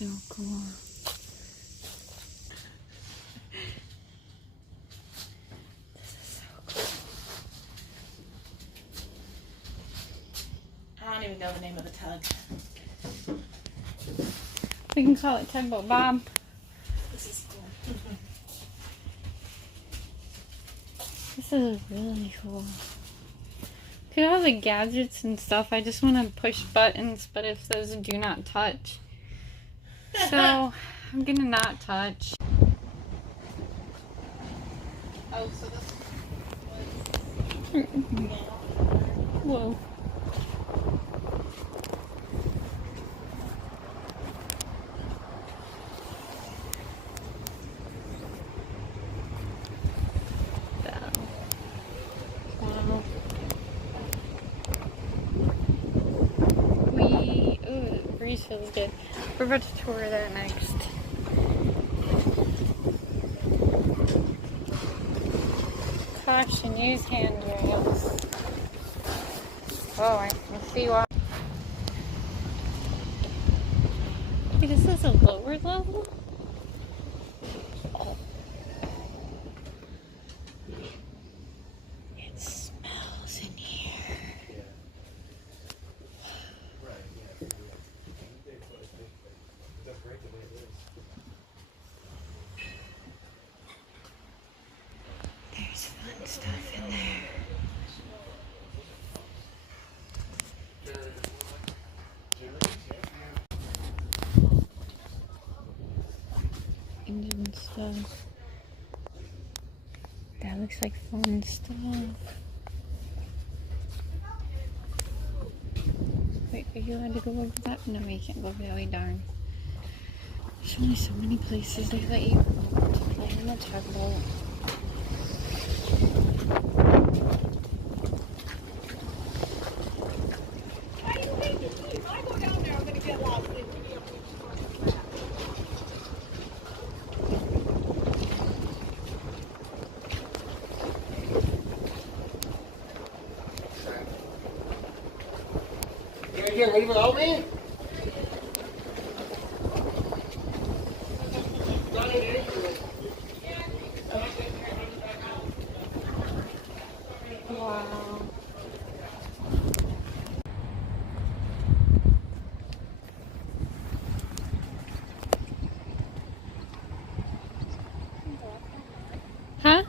so cool. This is so cool. I don't even know the name of the tug. We can call it Tugboat Bob. This is cool. This is really cool. Look at all the gadgets and stuff. I just want to push buttons, but it says do not touch. So, I'm gonna not touch. Oh, so this Whoa. Wow. Ooh, the breeze feels good. We're about to tour that next. Caution, use handrails. Oh, I can see why. Wait, this is a lower level? Oh. It smells in here. There's fun stuff in there. Engine stuff. That looks like fun stuff. Wait, are you allowed to go over that? No, you can't go over that way, darn. There's only so many places they let you go to play in the tugboat. if I go down there, I'm going to get lost. You can't leave without me? Wow. Huh?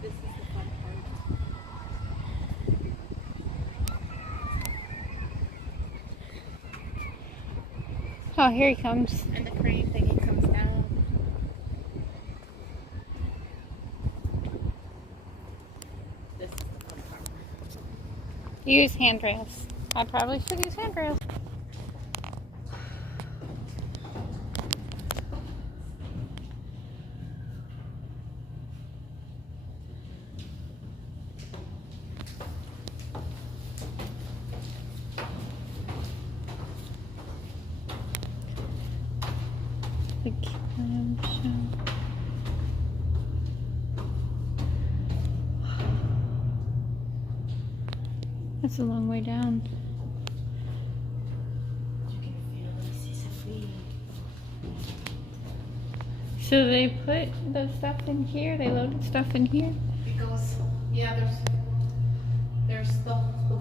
This is the fun part. Oh, here he comes. And the crane thingy comes down. This is the fun part. Use handrails. I probably should use handrails. The clamshell. That's a long way down. You can feel this is a free. So they put the stuff in here? They loaded stuff in here? It goes, yeah, there's the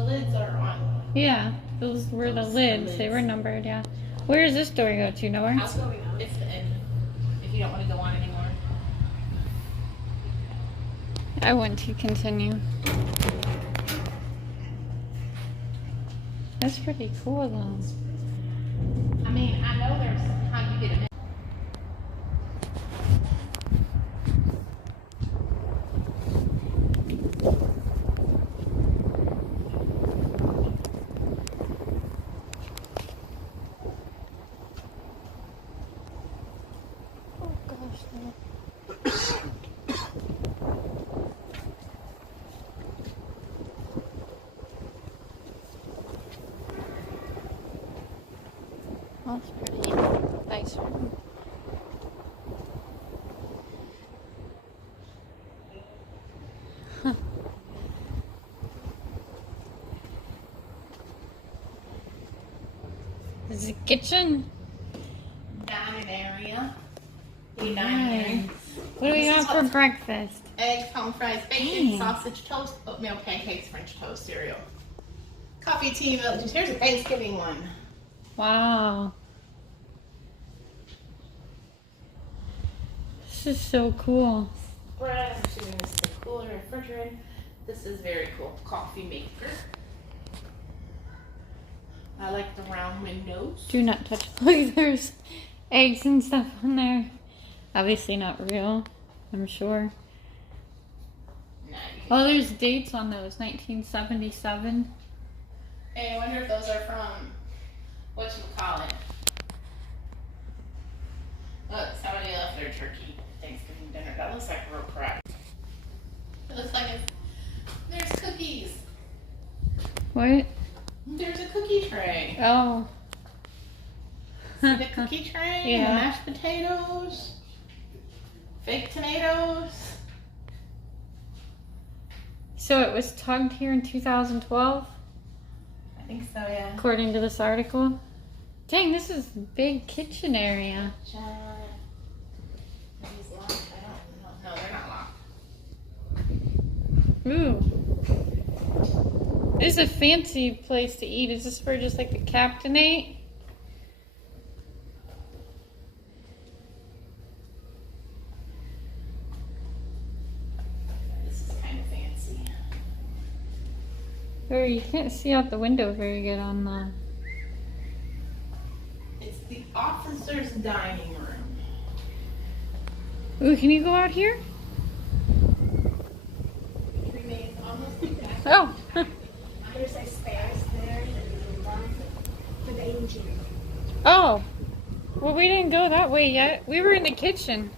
lids are on. Yeah, those were the Those are lids. They lids. were numbered, yeah. Where does this door go to? Nowhere? How's going on? It's the end. If you don't want to go on anymore. I want to continue. That's pretty cool though. I mean, I know there's how you get it. Oh gosh, no. That's pretty nice room. This is the kitchen. Dining area. The dining area. What do we got for breakfast? Eggs, home fries, bacon, sausage, toast, oatmeal, pancakes, French toast, cereal. Coffee, tea, milk. Here's a Thanksgiving one. Wow. This is so cool. Bread. I'm assuming this is the cooler refrigerator. This is very cool. Coffee maker. I like the round windows. Do not touch. Look, there's eggs and stuff on there. Obviously not real, I'm sure. Oh, there's dates on those. 1977. Hey, I wonder if those are from whatchamacallit. Look, somebody left their turkey Thanksgiving dinner. That looks like real crap. It looks like it's... There's cookies. What? There's a cookie tray. Oh. See the cookie tray? Yeah. And the mashed potatoes. Fake tomatoes. So it was tugged here in 2012, I think so, yeah. according to this article. Dang, this is a big kitchen area. John. Are these locked? I don't know. No, they're not locked. Ooh. This is a fancy place to eat. Is this where just like the captain ate? This is kind of fancy. Or you can't see out the window very good on the... It's the officer's dining room. Ooh, can you go out here? It remains almost exactly. Oh. There's a stairs there that you can run for the engine. Oh. Well, we didn't go that way yet. We were in the kitchen.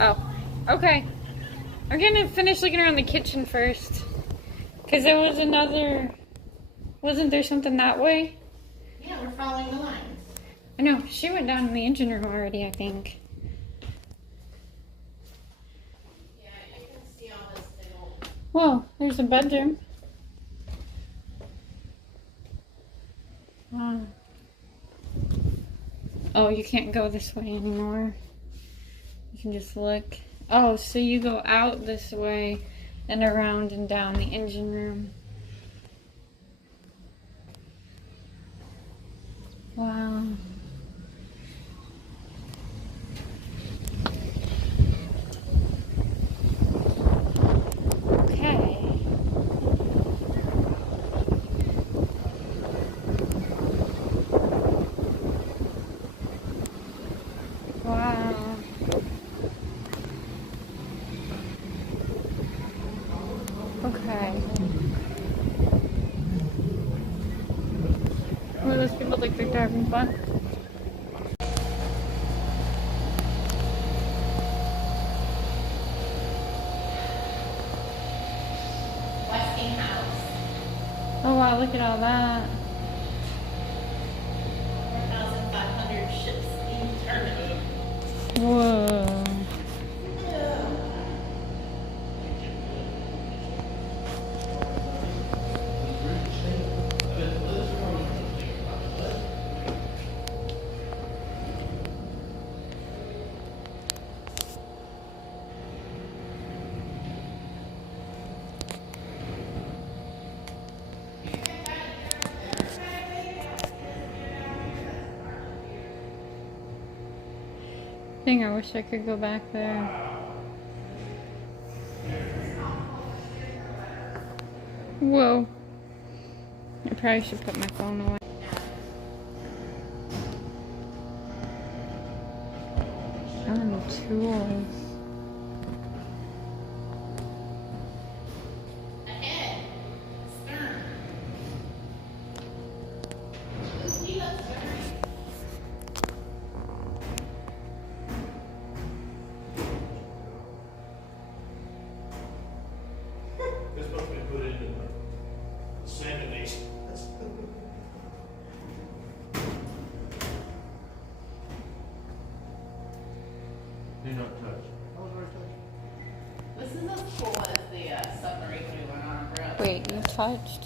Oh. Okay. I'm gonna finish looking around the kitchen first. Because there was another... Wasn't there something that way? Yeah, we're following the lines. I know. She went down in the engine room already, I think. Yeah, you can see all this big old... Whoa, there's a bedroom. Wow. Oh, you can't go this way anymore. You can just look. Oh, so you go out this way and around and down the engine room. Wow. Okay. Wow. Okay. Well, those people look like they're having fun. Westinghouse. Oh wow, look at all that. 4,500 ships being terminated. Whoa. Dang, I wish I could go back there. Whoa. I probably should put my phone away. Tools. Ahead. Stern. See that stern? They're supposed to be put into the 70s. Do not touch. This is as cool as the submarine we went on, bro. Wait, you touched?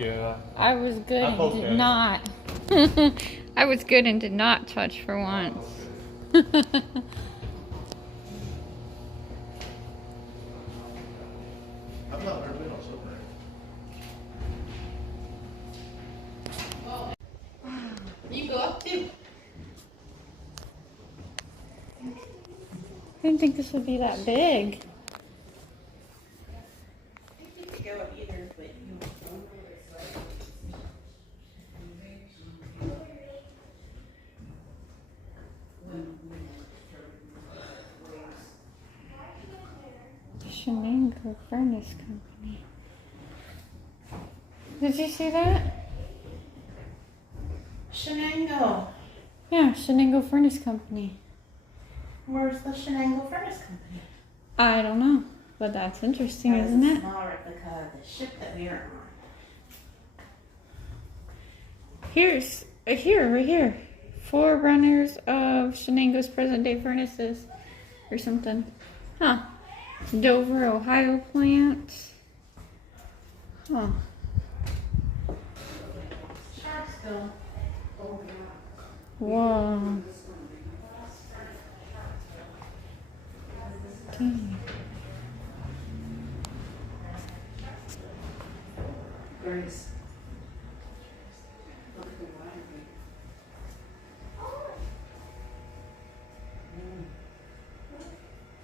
Yeah. I was good and Okay. did not. I was good and did not touch for once. I've not ever been on silver. You can go up too. I didn't think this would be that big. You could go up either, but you Shenango Furnace Company. Did you see that? Shenango. Yeah, Shenango Furnace Company. Where's the Shenango Furnace Company? I don't know, but that's interesting, That is isn't a it? small replica of the ship that we are on. Right here. Forerunners of Shenango's present day furnaces or something. Huh. Dover, Ohio plant. Huh. Sharksville. Whoa. Dang. Grace.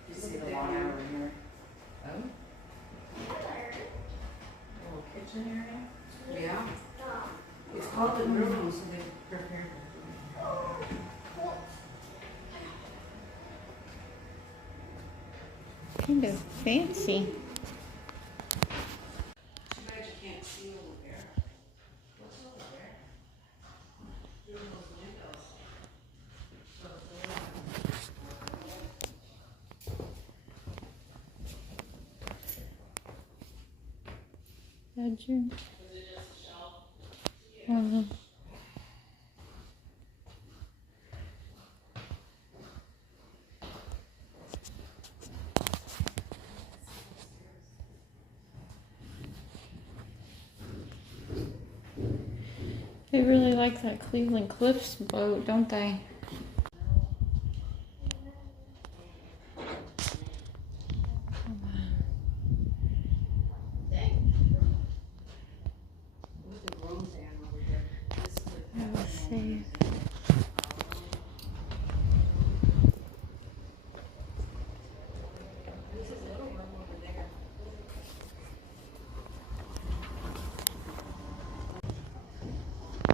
You see the long hour in here? Oh. Little kitchen area? Yeah. It's called the room, so they prepared it. Kind of fancy. Too bad you can't see over there. What's over there? Through those windows. Bedroom. Wow. They really like that Cleveland Cliffs boat, don't they? Let's see.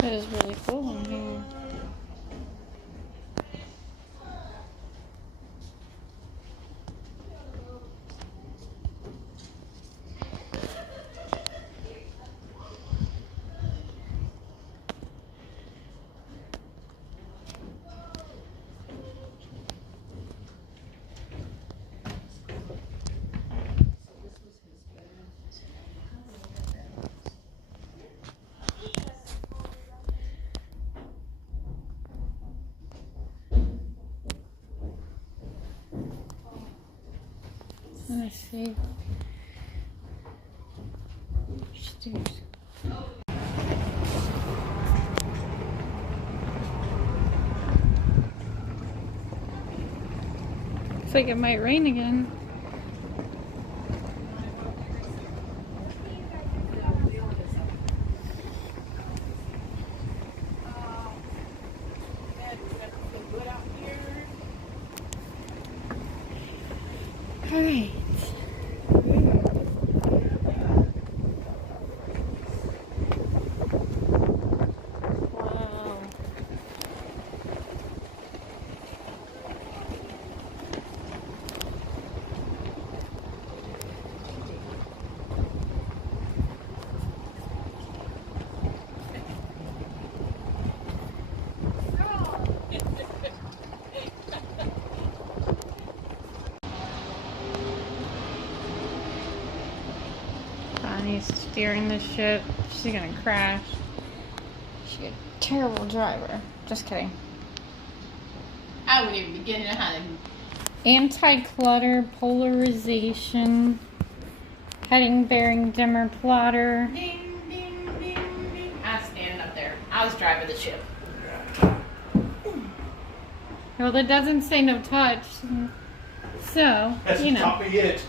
That is really cool in here. Let's see. Stairs. Looks like it might rain again. All right. Wow. Bonnie's steering the ship. She's gonna crash. She's a terrible driver. Just kidding. I wouldn't even begin to know how to. Anti-clutter, polarization, heading bearing dimmer plotter. Ding, ding, ding. I was driving the ship. Well, it doesn't say no touch. So, Hasn't you know. stopped me yet.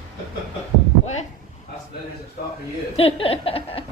What? That hasn't stopped me yet.